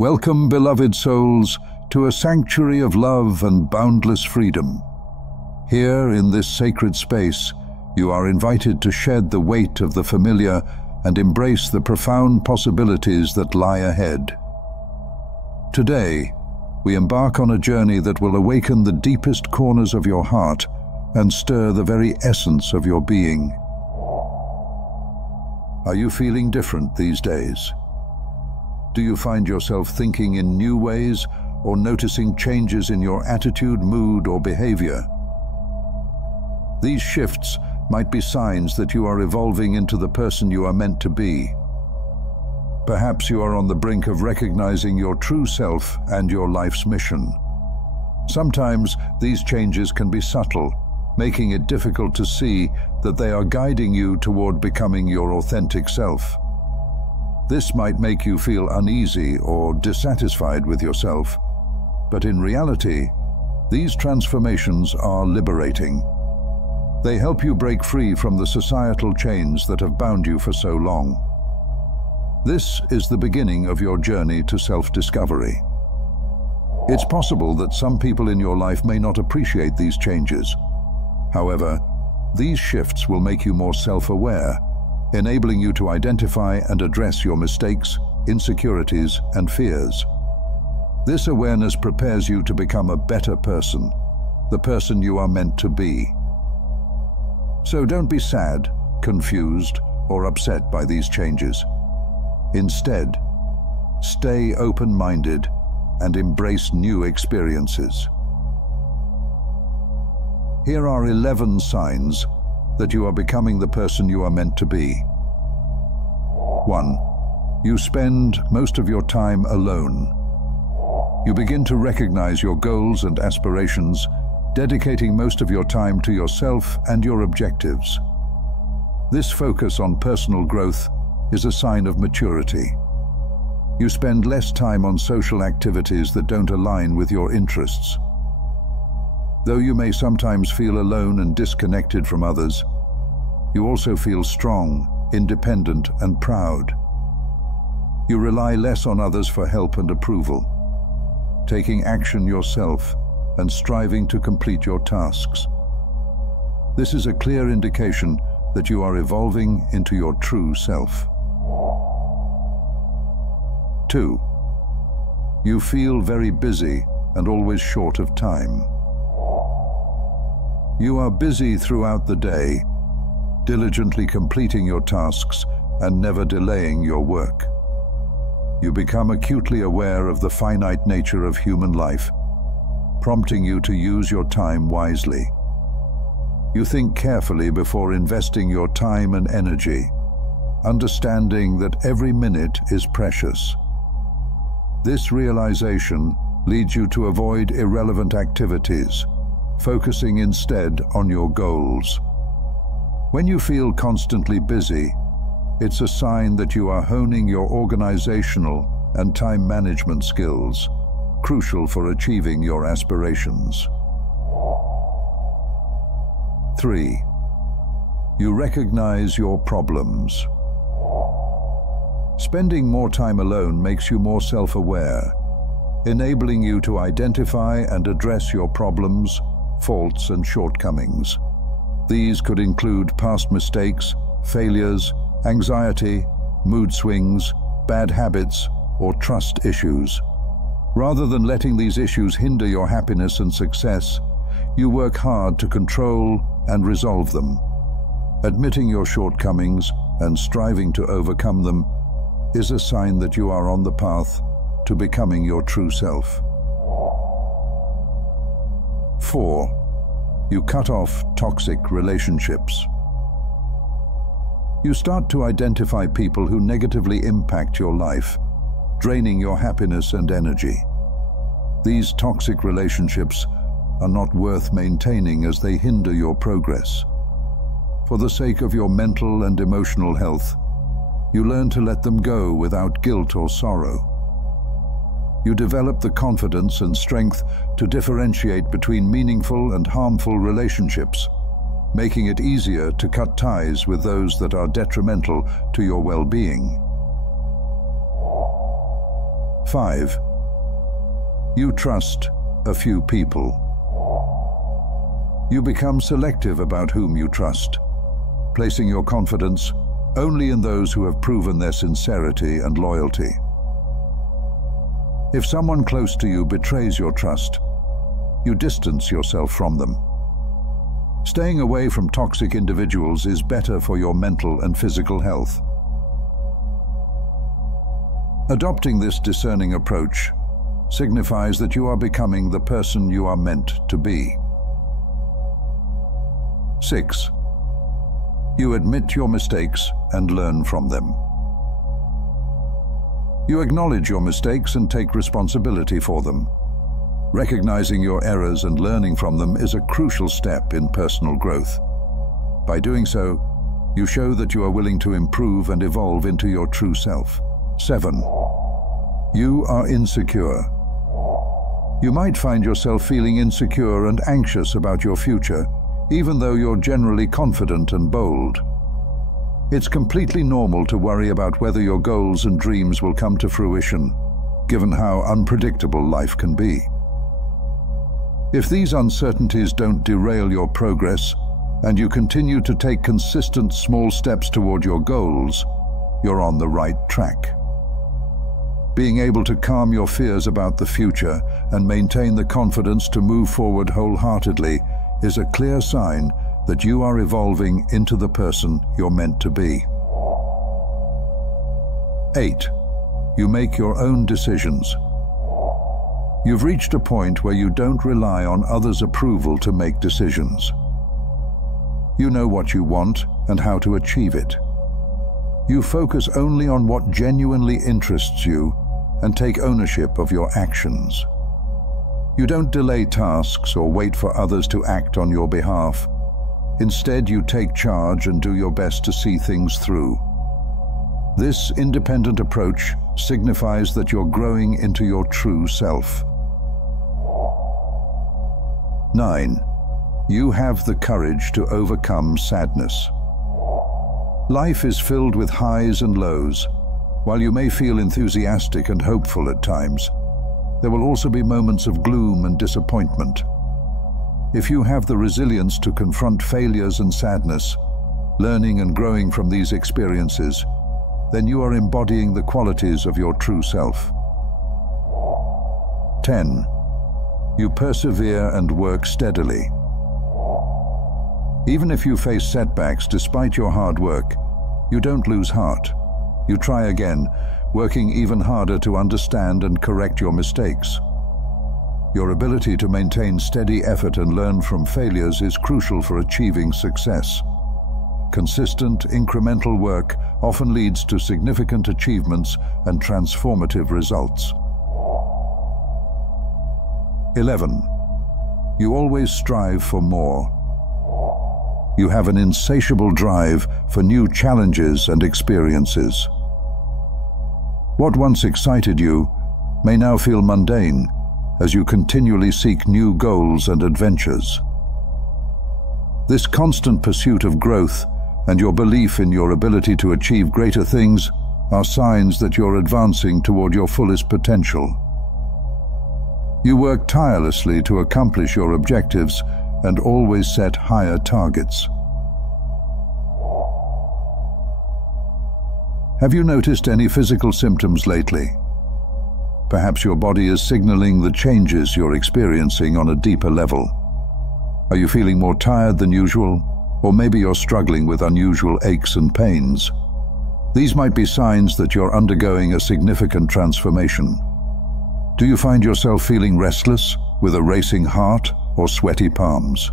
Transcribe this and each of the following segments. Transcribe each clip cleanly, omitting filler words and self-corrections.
Welcome, beloved souls, to a sanctuary of love and boundless freedom. Here, in this sacred space, you are invited to shed the weight of the familiar and embrace the profound possibilities that lie ahead. Today, we embark on a journey that will awaken the deepest corners of your heart and stir the very essence of your being. Are you feeling different these days? Do you find yourself thinking in new ways or noticing changes in your attitude, mood, or behavior? These shifts might be signs that you are evolving into the person you are meant to be. Perhaps you are on the brink of recognizing your true self and your life's mission. Sometimes these changes can be subtle, making it difficult to see that they are guiding you toward becoming your authentic self. This might make you feel uneasy or dissatisfied with yourself, but in reality, these transformations are liberating. They help you break free from the societal chains that have bound you for so long. This is the beginning of your journey to self-discovery. It's possible that some people in your life may not appreciate these changes. However, these shifts will make you more self-aware, enabling you to identify and address your mistakes, insecurities, and fears. This awareness prepares you to become a better person, the person you are meant to be. So don't be sad, confused, or upset by these changes. Instead, stay open-minded and embrace new experiences. Here are 11 signs that you are becoming the person you are meant to be. 1. You spend most of your time alone. You begin to recognize your goals and aspirations, dedicating most of your time to yourself and your objectives. This focus on personal growth is a sign of maturity. You spend less time on social activities that don't align with your interests. Though you may sometimes feel alone and disconnected from others, you also feel strong, independent, and proud. You rely less on others for help and approval, taking action yourself and striving to complete your tasks. This is a clear indication that you are evolving into your true self. 2. You feel very busy and always short of time. You are busy throughout the day, diligently completing your tasks and never delaying your work. You become acutely aware of the finite nature of human life, prompting you to use your time wisely. You think carefully before investing your time and energy, understanding that every minute is precious. This realization leads you to avoid irrelevant activities, focusing instead on your goals. When you feel constantly busy, it's a sign that you are honing your organizational and time management skills, crucial for achieving your aspirations. 3. You recognize your problems. Spending more time alone makes you more self-aware, enabling you to identify and address your problems, faults, and shortcomings. These could include past mistakes, failures, anxiety, mood swings, bad habits, or trust issues. Rather than letting these issues hinder your happiness and success, you work hard to control and resolve them. Admitting your shortcomings and striving to overcome them is a sign that you are on the path to becoming your true self. 4. You cut off toxic relationships. You start to identify people who negatively impact your life, draining your happiness and energy. These toxic relationships are not worth maintaining as they hinder your progress. For the sake of your mental and emotional health, you learn to let them go without guilt or sorrow. You develop the confidence and strength to differentiate between meaningful and harmful relationships, making it easier to cut ties with those that are detrimental to your well-being. 5. You trust a few people. You become selective about whom you trust, placing your confidence only in those who have proven their sincerity and loyalty. If someone close to you betrays your trust, you distance yourself from them. Staying away from toxic individuals is better for your mental and physical health. Adopting this discerning approach signifies that you are becoming the person you are meant to be. 6. You admit your mistakes and learn from them. You acknowledge your mistakes and take responsibility for them. Recognizing your errors and learning from them is a crucial step in personal growth. By doing so, you show that you are willing to improve and evolve into your true self. 7. You are insecure. You might find yourself feeling insecure and anxious about your future, even though you're generally confident and bold. It's completely normal to worry about whether your goals and dreams will come to fruition, given how unpredictable life can be. If these uncertainties don't derail your progress, and you continue to take consistent small steps toward your goals, you're on the right track. Being able to calm your fears about the future and maintain the confidence to move forward wholeheartedly is a clear sign that you are evolving into the person you're meant to be. 8. You make your own decisions. You've reached a point where you don't rely on others' approval to make decisions. You know what you want and how to achieve it. You focus only on what genuinely interests you and take ownership of your actions. You don't delay tasks or wait for others to act on your behalf. Instead, you take charge and do your best to see things through. This independent approach signifies that you're growing into your true self. 9. You have the courage to overcome sadness. Life is filled with highs and lows. While you may feel enthusiastic and hopeful at times, there will also be moments of gloom and disappointment. If you have the resilience to confront failures and sadness, learning and growing from these experiences, then you are embodying the qualities of your true self. 10. You persevere and work steadily. Even if you face setbacks despite your hard work, you don't lose heart. You try again, working even harder to understand and correct your mistakes. Your ability to maintain steady effort and learn from failures is crucial for achieving success. Consistent, incremental work often leads to significant achievements and transformative results. 11. You always strive for more. You have an insatiable drive for new challenges and experiences. What once excited you may now feel mundane as you continually seek new goals and adventures. This constant pursuit of growth and your belief in your ability to achieve greater things are signs that you're advancing toward your fullest potential. You work tirelessly to accomplish your objectives and always set higher targets. Have you noticed any physical symptoms lately? Perhaps your body is signaling the changes you're experiencing on a deeper level. Are you feeling more tired than usual? Or maybe you're struggling with unusual aches and pains. These might be signs that you're undergoing a significant transformation. Do you find yourself feeling restless, with a racing heart or sweaty palms?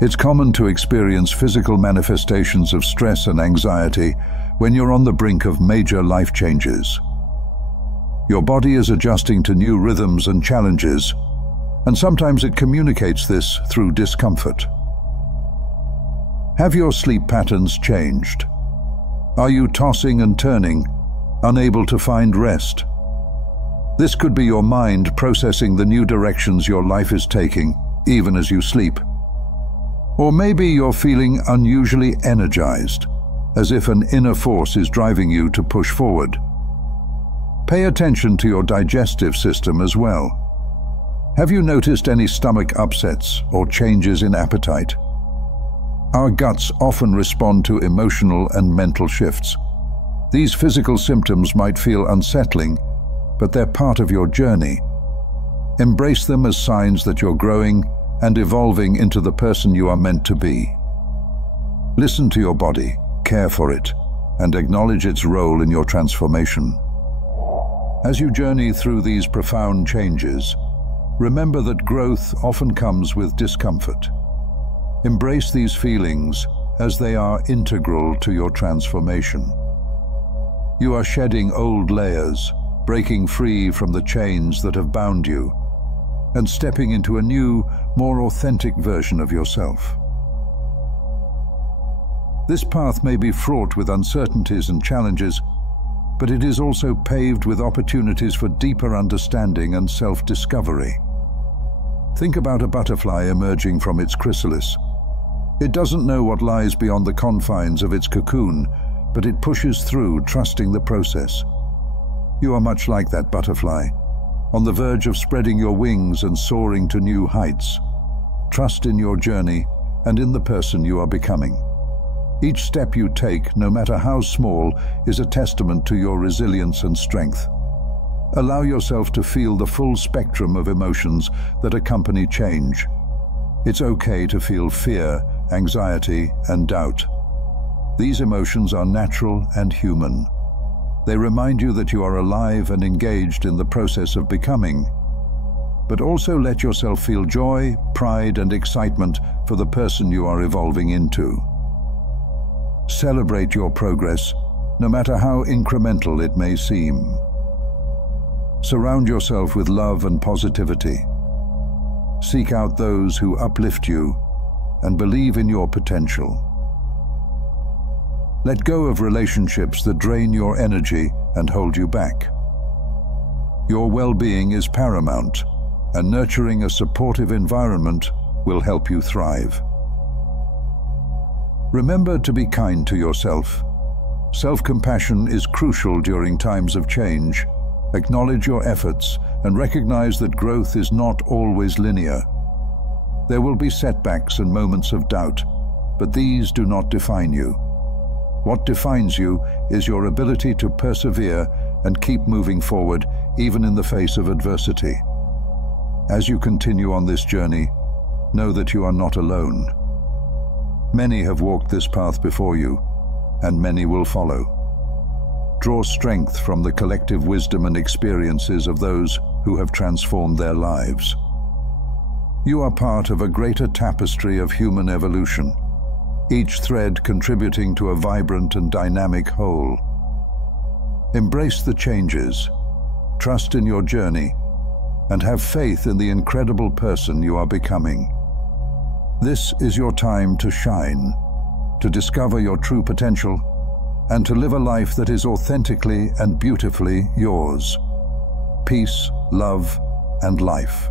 It's common to experience physical manifestations of stress and anxiety when you're on the brink of major life changes. Your body is adjusting to new rhythms and challenges, and sometimes it communicates this through discomfort. Have your sleep patterns changed? Are you tossing and turning, unable to find rest? This could be your mind processing the new directions your life is taking, even as you sleep. Or maybe you're feeling unusually energized, as if an inner force is driving you to push forward. Pay attention to your digestive system as well. Have you noticed any stomach upsets or changes in appetite? Our guts often respond to emotional and mental shifts. These physical symptoms might feel unsettling, but they're part of your journey. Embrace them as signs that you're growing and evolving into the person you are meant to be. Listen to your body, care for it, and acknowledge its role in your transformation. As you journey through these profound changes, remember that growth often comes with discomfort. Embrace these feelings as they are integral to your transformation. You are shedding old layers, breaking free from the chains that have bound you, and stepping into a new, more authentic version of yourself. This path may be fraught with uncertainties and challenges, but it is also paved with opportunities for deeper understanding and self-discovery. Think about a butterfly emerging from its chrysalis. It doesn't know what lies beyond the confines of its cocoon, but it pushes through, trusting the process. You are much like that butterfly, on the verge of spreading your wings and soaring to new heights. Trust in your journey and in the person you are becoming. Each step you take, no matter how small, is a testament to your resilience and strength. Allow yourself to feel the full spectrum of emotions that accompany change. It's okay to feel fear, anxiety, and doubt. These emotions are natural and human. They remind you that you are alive and engaged in the process of becoming. But also let yourself feel joy, pride, and excitement for the person you are evolving into. Celebrate your progress, no matter how incremental it may seem. Surround yourself with love and positivity. Seek out those who uplift you and believe in your potential. Let go of relationships that drain your energy and hold you back. Your well-being is paramount, and nurturing a supportive environment will help you thrive. Remember to be kind to yourself. Self-compassion is crucial during times of change. Acknowledge your efforts and recognize that growth is not always linear. There will be setbacks and moments of doubt, but these do not define you. What defines you is your ability to persevere and keep moving forward, even in the face of adversity. As you continue on this journey, know that you are not alone. Many have walked this path before you, and many will follow. Draw strength from the collective wisdom and experiences of those who have transformed their lives. You are part of a greater tapestry of human evolution, each thread contributing to a vibrant and dynamic whole. Embrace the changes, trust in your journey, and have faith in the incredible person you are becoming. This is your time to shine, to discover your true potential, and to live a life that is authentically and beautifully yours. Peace, love, and life.